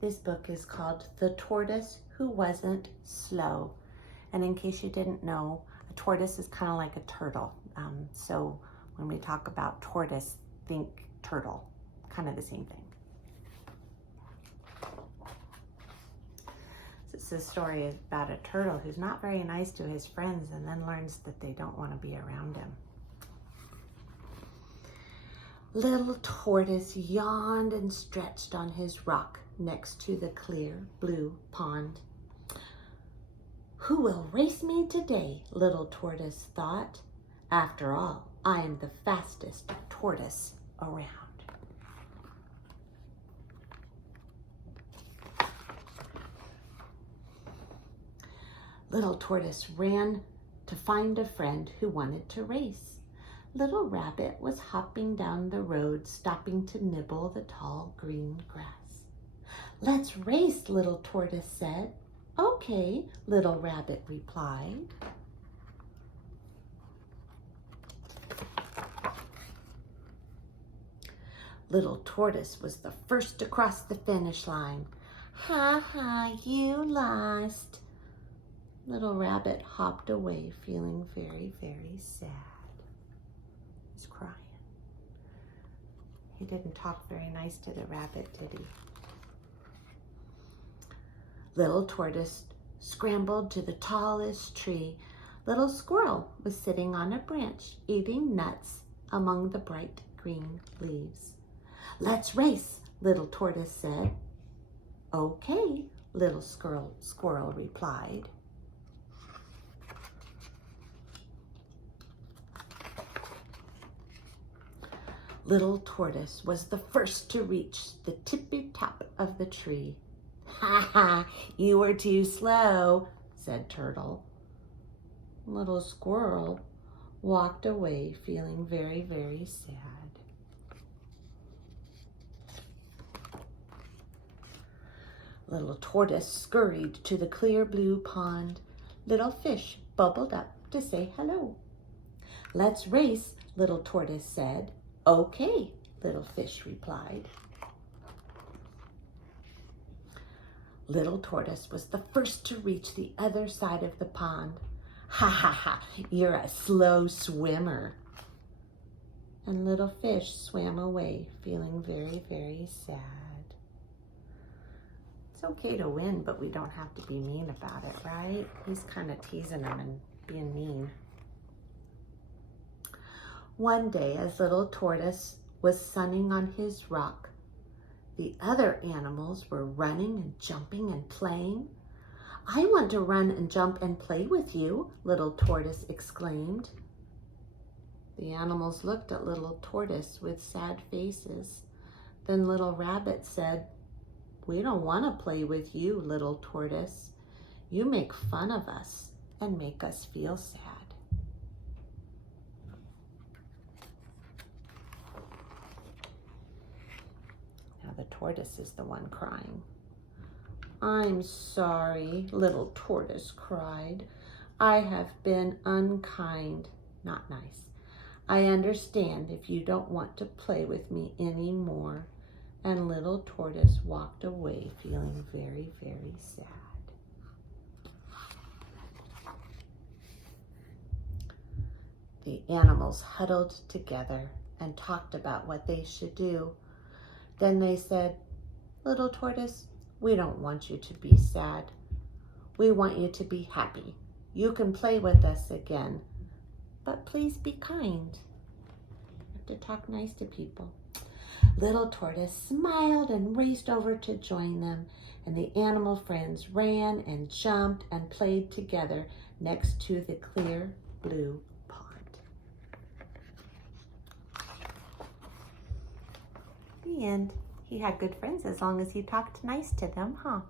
This book is called The Tortoise Who Wasn't Slow. And in case you didn't know, a tortoise is kind of like a turtle. So when we talk about tortoise, think turtle, kind of the same thing. It's a story about a turtle who's not very nice to his friends and then learns that they don't want to be around him. Little Tortoise yawned and stretched on his rock next to the clear blue pond. Who will race me today? Little Tortoise thought. After all, I am the fastest tortoise around. Little Tortoise ran to find a friend who wanted to race. Little Rabbit was hopping down the road, stopping to nibble the tall green grass. Let's race, Little Tortoise said. Okay, Little Rabbit replied. Little Tortoise was the first to cross the finish line. Ha ha, you lost. Little Rabbit hopped away, feeling very, very sad. He's crying. He didn't talk very nice to the rabbit, did he? Little Tortoise scrambled to the tallest tree. Little Squirrel was sitting on a branch, eating nuts among the bright green leaves. Let's race, Little Tortoise said. Okay, Little Squirrel replied. Little Tortoise was the first to reach the tippy top of the tree. Ha ha, you were too slow, said Turtle. Little Squirrel walked away feeling very, very sad. Little Tortoise scurried to the clear blue pond. Little Fish bubbled up to say hello. Let's race, Little Tortoise said. Okay, Little Fish replied. Little Tortoise was the first to reach the other side of the pond. Ha ha ha, you're a slow swimmer. And Little Fish swam away, feeling very, very sad. It's okay to win, but we don't have to be mean about it, right? He's kind of teasing him and being mean. One day, as Little Tortoise was sunning on his rock, the other animals were running and jumping and playing. I want to run and jump and play with you, Little Tortoise exclaimed. The animals looked at Little Tortoise with sad faces. Then Little Rabbit said, We don't want to play with you, Little Tortoise. You make fun of us and make us feel sad. The tortoise is the one crying. I'm sorry, Little Tortoise cried. I have been unkind, not nice. I understand if you don't want to play with me anymore. And Little Tortoise walked away feeling very, very sad. The animals huddled together and talked about what they should do. Then they said, Little Tortoise, we don't want you to be sad. We want you to be happy. You can play with us again, but please be kind. You have to talk nice to people. Little Tortoise smiled and raced over to join them, and the animal friends ran and jumped and played together next to the clear blue pond. The end. He had good friends as long as he talked nice to them, huh?